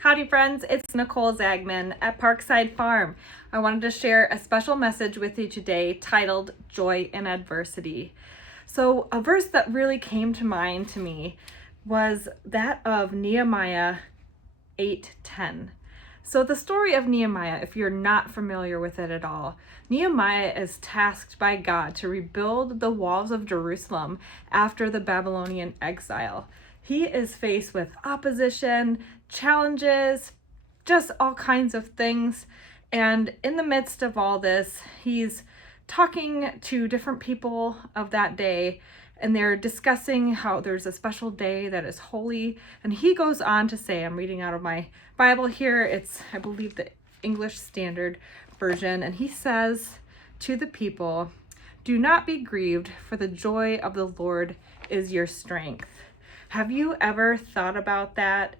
Howdy friends, it's Nicole Zaagman at Parkside Farm. I wanted to share a special message with you today titled Joy in Adversity. So a verse that really came to mind to me was that of Nehemiah 8:10. So the story of Nehemiah, if you're not familiar with it at all, Nehemiah is tasked by God to rebuild the walls of Jerusalem after the Babylonian exile. He is faced with opposition, challenges, just all kinds of things. And in the midst of all this, he's talking to different people of that day, and they're discussing how there's a special day that is holy. And he goes on to say, I'm reading out of my Bible here, it's, I believe, the English Standard Version, and he says to the people, "Do not be grieved, for the joy of the Lord is your strength." Have you ever thought about that?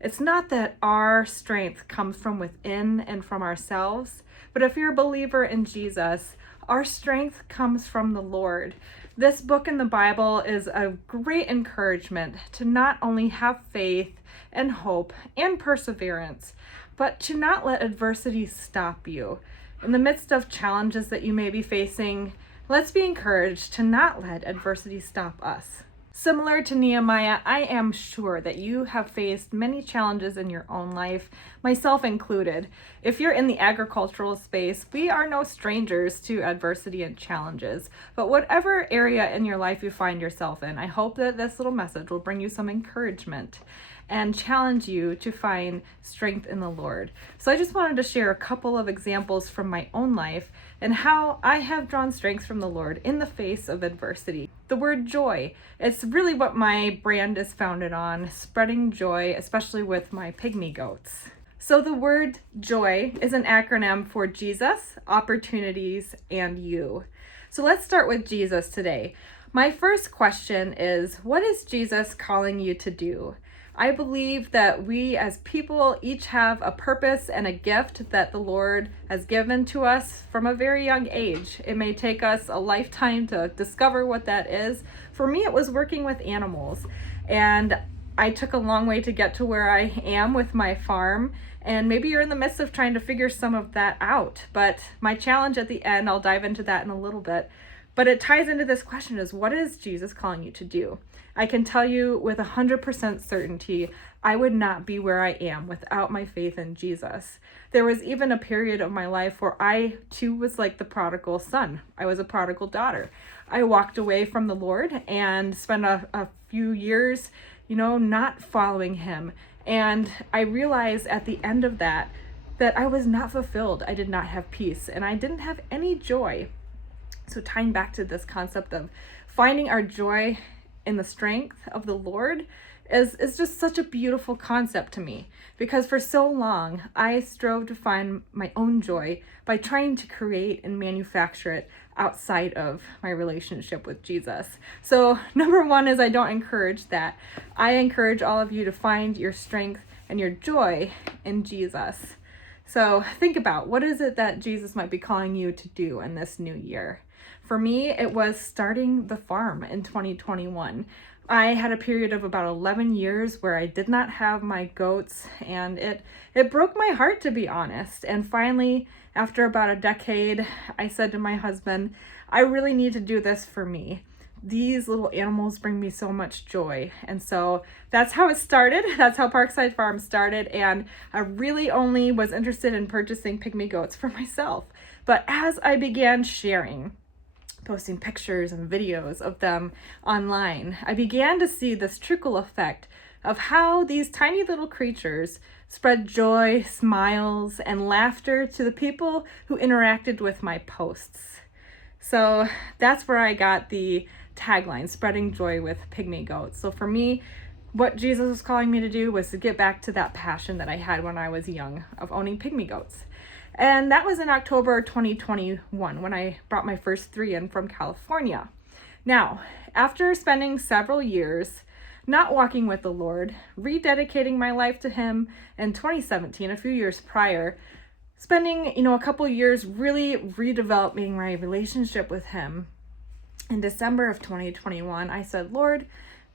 It's not that our strength comes from within and from ourselves, but if you're a believer in Jesus, our strength comes from the Lord. This book in the Bible is a great encouragement to not only have faith and hope and perseverance, but to not let adversity stop you. In the midst of challenges that you may be facing, let's be encouraged to not let adversity stop us. Similar to Nehemiah, I am sure that you have faced many challenges in your own life, myself included. If you're in the agricultural space, we are no strangers to adversity and challenges. But whatever area in your life you find yourself in, I hope that this little message will bring you some encouragement and challenge you to find strength in the Lord. So I just wanted to share a couple of examples from my own life and how I have drawn strength from the Lord in the face of adversity. The word joy, it's really what my brand is founded on, spreading joy, especially with my pygmy goats. So the word joy is an acronym for Jesus, opportunities, and you. So let's start with Jesus today. My first question is, what is Jesus calling you to do? I believe that we as people each have a purpose and a gift that the Lord has given to us from a very young age. It may take us a lifetime to discover what that is. For me, it was working with animals, and I took a long way to get to where I am with my farm. And maybe you're in the midst of trying to figure some of that out. But my challenge at the end, I'll dive into that in a little bit, but it ties into this question is, what is Jesus calling you to do? I can tell you with 100% certainty, I would not be where I am without my faith in Jesus. There was even a period of my life where I too was like the prodigal son. I was a prodigal daughter. I walked away from the Lord and spent a few years, not following him. And I realized at the end of that I was not fulfilled. I did not have peace, and I didn't have any joy. So tying back to this concept of finding our joy in the strength of the Lord is just such a beautiful concept to me, because for so long I strove to find my own joy by trying to create and manufacture it outside of my relationship with Jesus. So number one is, I don't encourage that. I encourage all of you to find your strength and your joy in Jesus. So think about, what is it that Jesus might be calling you to do in this new year? For me, it was starting the farm in 2021. I had a period of about 11 years where I did not have my goats, and it broke my heart, to be honest. And finally, after about a decade, I said to my husband, I really need to do this for me. These little animals bring me so much joy. And so that's how it started. That's how Parkside Farm started. And I really only was interested in purchasing pygmy goats for myself. But as I began posting pictures and videos of them online, I began to see this trickle effect of how these tiny little creatures spread joy, smiles, and laughter to the people who interacted with my posts. So that's where I got the tagline, spreading joy with pygmy goats. So for me, what Jesus was calling me to do was to get back to that passion that I had when I was young of owning pygmy goats. And that was in October 2021 when I brought my first 3 in from California. Now, after spending several years not walking with the Lord, rededicating my life to him in 2017, a few years prior, spending, a couple years really redeveloping my relationship with him, in December of 2021, I said, Lord,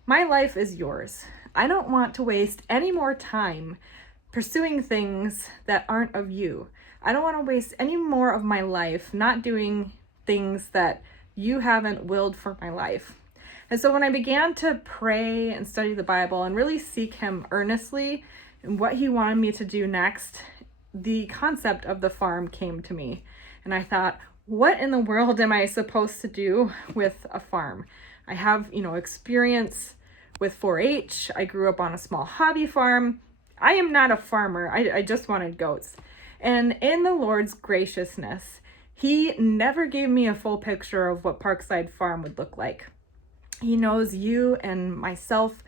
my life is yours. I don't want to waste any more time pursuing things that aren't of you. I don't want to waste any more of my life not doing things that you haven't willed for my life. And so when I began to pray and study the Bible and really seek him earnestly and what he wanted me to do next, the concept of the farm came to me. And I thought, what in the world am I supposed to do with a farm? I have, experience with 4-H. I grew up on a small hobby farm. I am not a farmer. I just wanted goats. And in the Lord's graciousness, he never gave me a full picture of what Parkside Farm would look like. He knows you and myself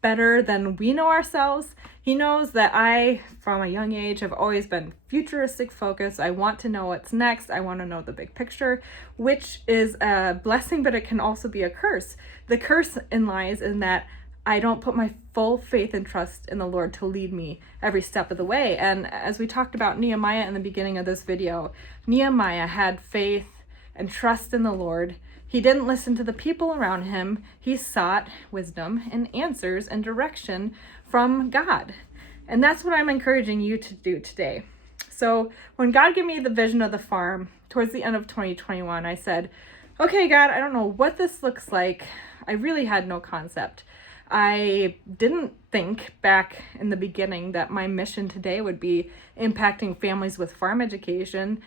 better than we know ourselves. He knows that I, from a young age, have always been futuristic focused. I want to know what's next. I want to know the big picture, which is a blessing, but it can also be a curse. The curse lies in that I don't put my full faith and trust in the Lord to lead me every step of the way. And as we talked about Nehemiah in the beginning of this video, Nehemiah had faith and trust in the Lord. He didn't listen to the people around him. He sought wisdom and answers and direction from God. And that's what I'm encouraging you to do today. So when God gave me the vision of the farm towards the end of 2021, I said, okay, God, I don't know what this looks like. I really had no concept. I didn't think back in the beginning that my mission today would be impacting families with farm education.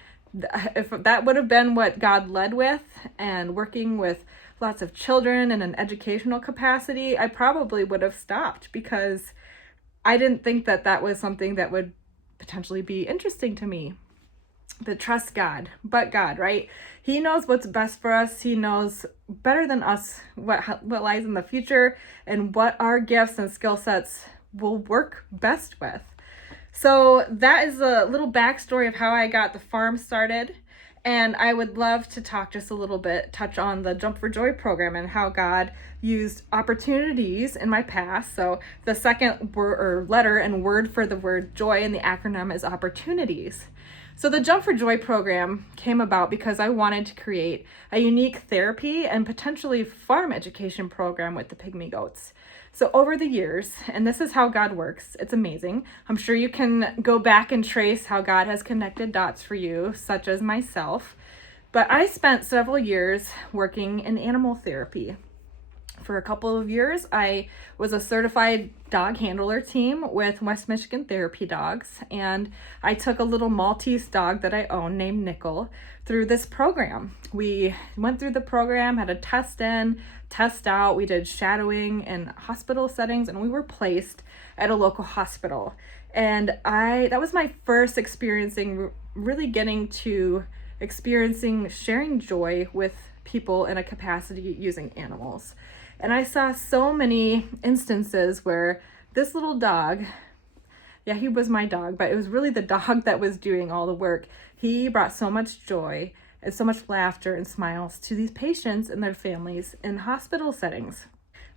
If that would have been what God led with and working with lots of children in an educational capacity, I probably would have stopped because I didn't think that that was something that would potentially be interesting to me. But trust God, right? He knows what's best for us. He knows better than us what lies in the future and what our gifts and skill sets will work best with. So that is a little backstory of how I got the farm started. And I would love to talk just a little bit, touch on the Jump for Joy program and how God used opportunities in my past. So the second word or letter and word for the word joy in the acronym is opportunities. So the Jump for Joy program came about because I wanted to create a unique therapy and potentially farm education program with the pygmy goats. So over the years, and this is how God works, it's amazing. I'm sure you can go back and trace how God has connected dots for you, such as myself. But I spent several years working in animal therapy. For a couple of years, I was a certified dog handler team with West Michigan Therapy Dogs, and I took a little Maltese dog that I own named Nicole through this program. We went through the program, had a test in, test out. We did shadowing in hospital settings, and we were placed at a local hospital. And that was my first really getting to experiencing sharing joy with people in a capacity using animals. And I saw so many instances where this little dog, yeah, he was my dog, but it was really the dog that was doing all the work. He brought so much joy and so much laughter and smiles to these patients and their families in hospital settings.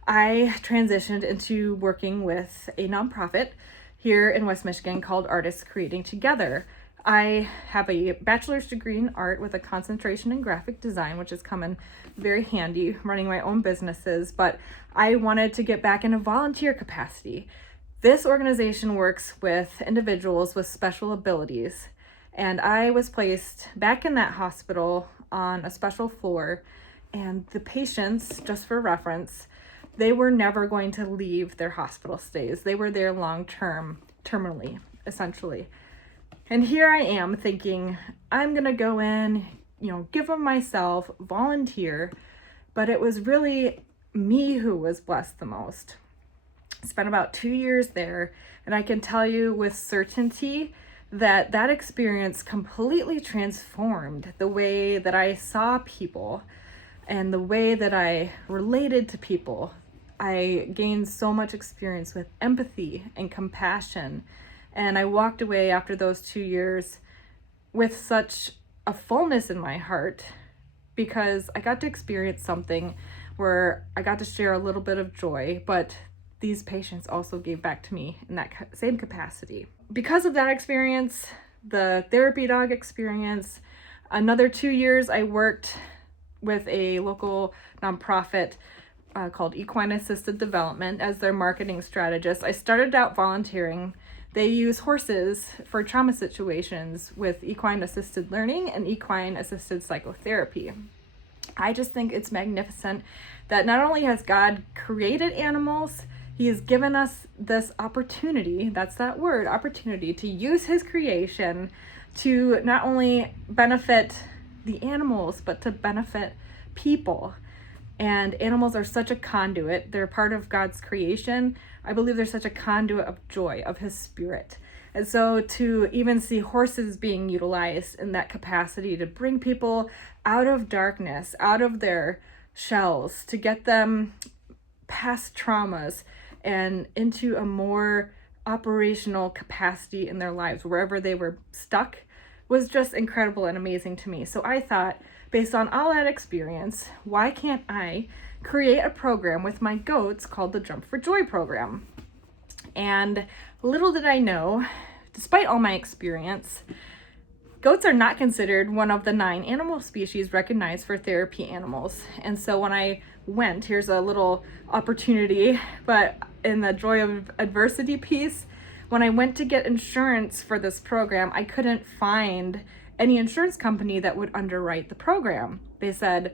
I transitioned into working with a nonprofit here in West Michigan called Artists Creating Together. I have a bachelor's degree in art with a concentration in graphic design, which has come in very handy running my own businesses, but I wanted to get back in a volunteer capacity. This organization works with individuals with special abilities, and I was placed back in that hospital on a special floor, and the patients, just for reference, they were never going to leave their hospital stays. They were there long-term, terminally, essentially. And here I am thinking, I'm going to go in, give of myself, volunteer. But it was really me who was blessed the most. Spent about 2 years there. And I can tell you with certainty that experience completely transformed the way that I saw people and the way that I related to people. I gained so much experience with empathy and compassion. And I walked away after those 2 years with such a fullness in my heart because I got to experience something where I got to share a little bit of joy, but these patients also gave back to me in that same capacity. Because of that experience, the therapy dog experience, another 2 years I worked with a local nonprofit called Equine Assisted Development as their marketing strategist. I started out volunteering they use horses for trauma situations with equine assisted learning and equine assisted psychotherapy. I just think it's magnificent that not only has God created animals, he has given us this opportunity, that's that word, opportunity, to use his creation to not only benefit the animals, but to benefit people. And animals are such a conduit. They're part of God's creation. I believe they're such a conduit of joy, of his spirit. And so to even see horses being utilized in that capacity to bring people out of darkness, out of their shells, to get them past traumas and into a more operational capacity in their lives, wherever they were stuck, was just incredible and amazing to me. So I thought, based on all that experience, why can't I create a program with my goats called the Jump for Joy program? And little did I know, despite all my experience, goats are not considered one of the 9 animal species recognized for therapy animals. And so when I went, here's a little opportunity, but in the joy of adversity piece, when I went to get insurance for this program, I couldn't find any insurance company that would underwrite the program. They said,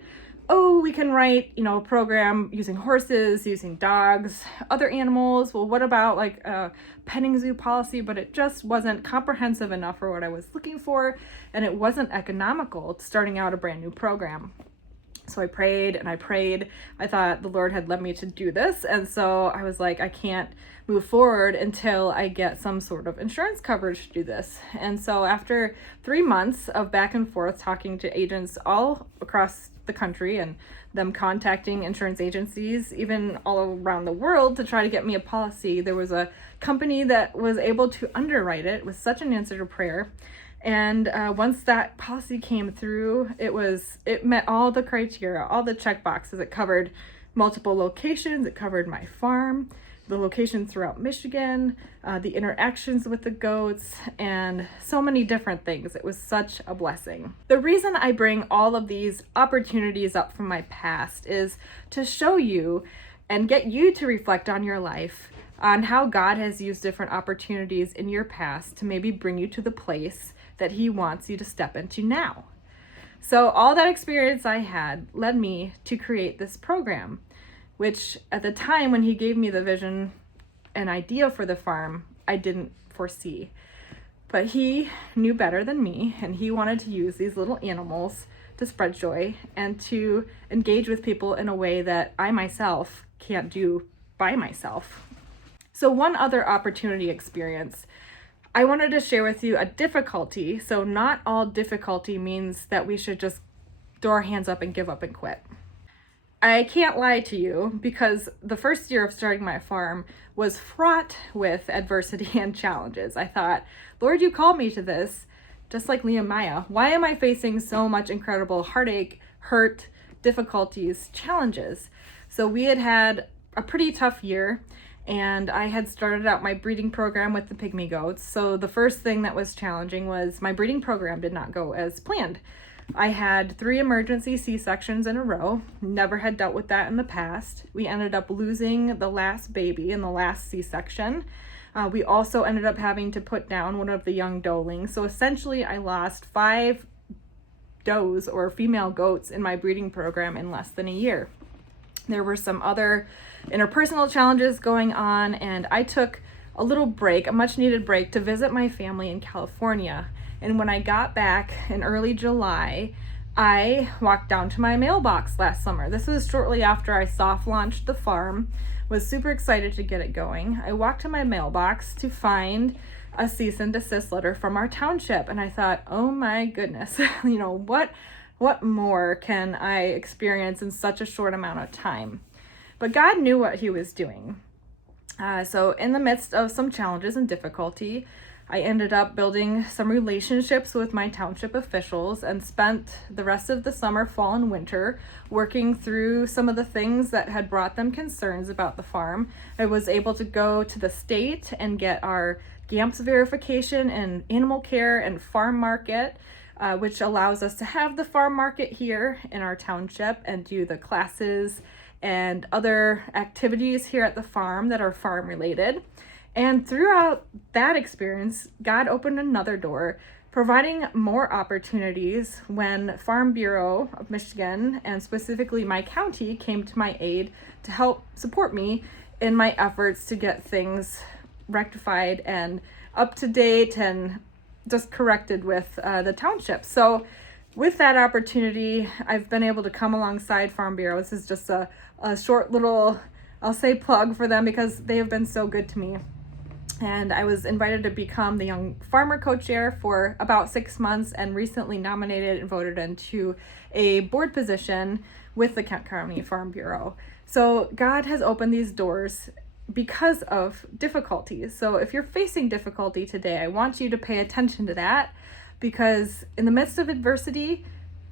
oh, we can write, a program using horses, using dogs, other animals. Well, what about like a petting zoo policy? But it just wasn't comprehensive enough for what I was looking for, and it wasn't economical starting out a brand new program. So I prayed and I prayed. I thought the Lord had led me to do this. And so I was like, I can't move forward until I get some sort of insurance coverage to do this. And so after 3 months of back and forth talking to agents all across the country and them contacting insurance agencies, even all around the world, to try to get me a policy, there was a company that was able to underwrite it. It was such an answer to prayer. And once that policy came through, it met all the criteria, all the check boxes. It covered multiple locations. It covered my farm, the locations throughout Michigan, the interactions with the goats, and so many different things. It was such a blessing. The reason I bring all of these opportunities up from my past is to show you and get you to reflect on your life, on how God has used different opportunities in your past to maybe bring you to the place that he wants you to step into now. So all that experience I had led me to create this program, which at the time when he gave me the vision and idea for the farm, I didn't foresee. But he knew better than me, and he wanted to use these little animals to spread joy and to engage with people in a way that I myself can't do by myself. So one other opportunity experience, I wanted to share with you a difficulty. So not all difficulty means that we should just throw our hands up and give up and quit. I can't lie to you, because the first year of starting my farm was fraught with adversity and challenges. I thought, Lord, you called me to this, just like Nehemiah. Why am I facing so much incredible heartache, hurt, difficulties, challenges? So we had a pretty tough year, and I had started out my breeding program with the pygmy goats. So the first thing that was challenging was my breeding program did not go as planned. I had 3 emergency C-sections in a row. Never had dealt with that in the past. We ended up losing the last baby in the last C-section. We also ended up having to put down one of the young doelings. So essentially I lost 5 does or female goats in my breeding program in less than a year. There were some other interpersonal challenges going on, and I took a little break, a much needed break, to visit my family in California. And when I got back in early July, I walked down to my mailbox last summer. This was shortly after I soft launched the farm, was super excited to get it going. I walked to my mailbox to find a cease and desist letter from our township, and I thought, oh my goodness, what more can I experience in such a short amount of time? But God knew what he was doing. So in the midst of some challenges and difficulty, I ended up building some relationships with my township officials and spent the rest of the summer, fall, and winter working through some of the things that had brought them concerns about the farm. I was able to go to the state and get our GAMPS verification in animal care and farm market, which allows us to have the farm market here in our township and do the classes and other activities here at the farm that are farm related. And throughout that experience, God opened another door, providing more opportunities when Farm Bureau of Michigan, and specifically my county, came to my aid to help support me in my efforts to get things rectified and up to date and just corrected with the township. So with that opportunity, I've been able to come alongside Farm Bureau. This is just a short little, I'll say, plug for them because they have been so good to me. And I was invited to become the Young Farmer Co-Chair for about 6 months and recently nominated and voted into a board position with the Kent County Farm Bureau. So God has opened these doors because of difficulties. So if you're facing difficulty today, I want you to pay attention to that, because in the midst of adversity,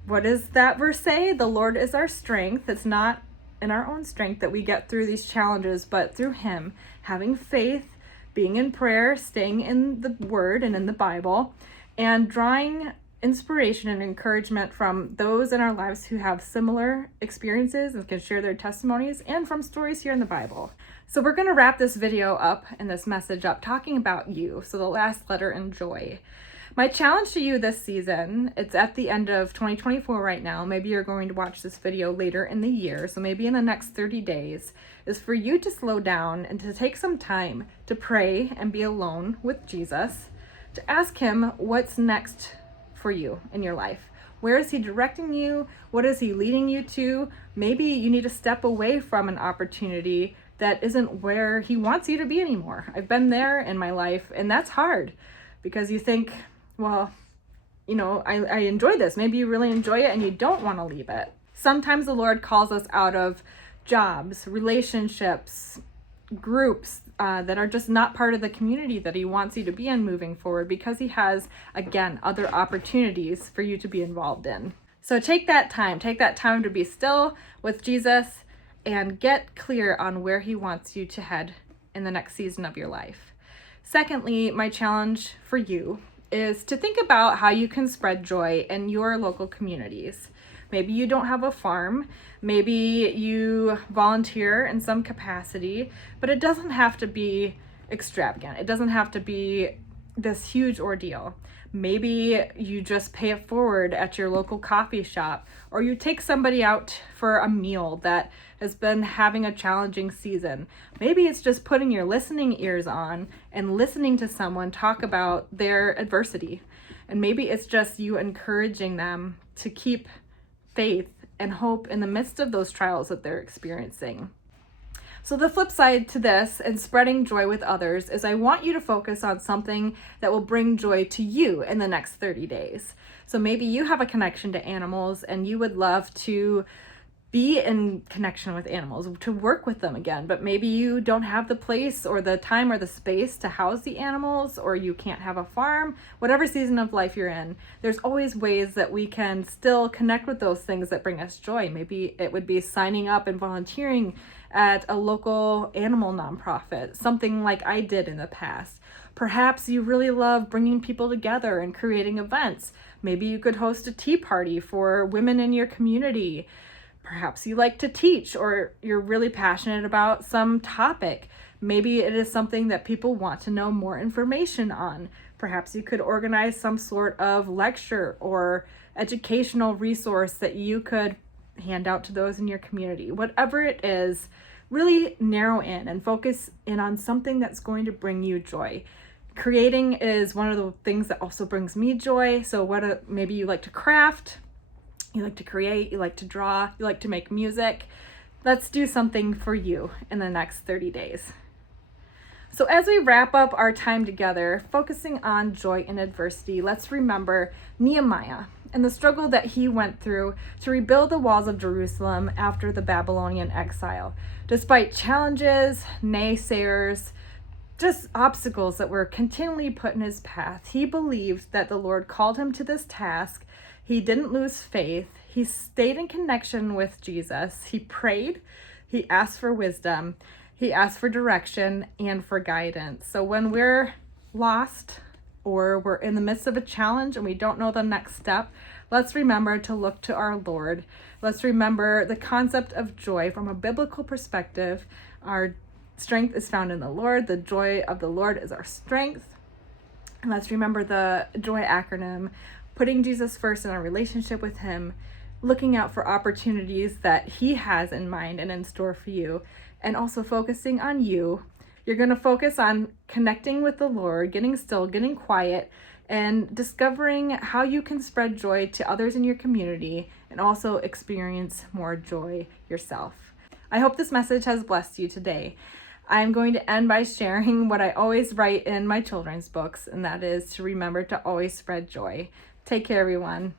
what does that verse say? The Lord is our strength. It's not in our own strength that we get through these challenges, but through Him, having faith, being in prayer, staying in the Word and in the Bible, and drawing inspiration and encouragement from those in our lives who have similar experiences and can share their testimonies, and from stories here in the Bible. So we're going to wrap this video up and this message up talking about you. So the last letter in joy. My challenge to you this season, it's at the end of 2024 right now. Maybe you're going to watch this video later in the year, so maybe in the next 30 days, is for you to slow down and to take some time to pray and be alone with Jesus, to ask Him what's next for you in your life. Where is He directing you? What is He leading you to? Maybe you need to step away from an opportunity that isn't where He wants you to be anymore. I've been there in my life, and that's hard because you think, well, I enjoy this. Maybe you really enjoy it and you don't want to leave it. Sometimes the Lord calls us out of jobs, relationships, groups that are just not part of the community that He wants you to be in moving forward, because He has, again, other opportunities for you to be involved in. So take that time to be still with Jesus and get clear on where He wants you to head in the next season of your life. Secondly, my challenge for you is to think about how you can spread joy in your local communities. Maybe you don't have a farm, maybe you volunteer in some capacity, but it doesn't have to be extravagant. It doesn't have to be this huge ordeal. Maybe you just pay it forward at your local coffee shop, or you take somebody out for a meal that has been having a challenging season. Maybe it's just putting your listening ears on and listening to someone talk about their adversity. And maybe it's just you encouraging them to keep faith and hope in the midst of those trials that they're experiencing. So the flip side to this and spreading joy with others is I want you to focus on something that will bring joy to you in the next 30 days. So maybe you have a connection to animals and you would love to be in connection with animals, to work with them again, but maybe you don't have the place or the time or the space to house the animals, or you can't have a farm. Whatever season of life you're in, there's always ways that we can still connect with those things that bring us joy. Maybe it would be signing up and volunteering at a local animal nonprofit, something like I did in the past. Perhaps you really love bringing people together and creating events. Maybe you could host a tea party for women in your community. Perhaps you like to teach, or you're really passionate about some topic. Maybe it is something that people want to know more information on. Perhaps you could organize some sort of lecture or educational resource that you could hand out to those in your community. Whatever it is, really narrow in and focus in on something that's going to bring you joy. Creating is one of the things that also brings me joy. So maybe you like to craft, you like to create, you like to draw, you like to make music. Let's do something for you in the next 30 days. So as we wrap up our time together, focusing on joy in adversity, let's remember Nehemiah and the struggle that he went through to rebuild the walls of Jerusalem after the Babylonian exile. Despite challenges, naysayers, just obstacles that were continually put in his path, he believed that the Lord called him to this task. He didn't lose faith. He stayed in connection with Jesus. He prayed. He asked for wisdom. He asked for direction and for guidance. So when we're lost or we're in the midst of a challenge and we don't know the next step, let's remember to look to our Lord. Let's remember the concept of joy from a biblical perspective. Our Strength is found in the Lord. The joy of the Lord is our strength. And let's remember the JOY acronym, putting Jesus first in our relationship with him, looking out for opportunities that he has in mind and in store for you, and also focusing on you. You're going to focus on connecting with the Lord, getting still, getting quiet, and discovering how you can spread joy to others in your community and also experience more joy yourself. I hope this message has blessed you today. I'm going to end by sharing what I always write in my children's books, and that is to remember to always spread joy. Take care, everyone.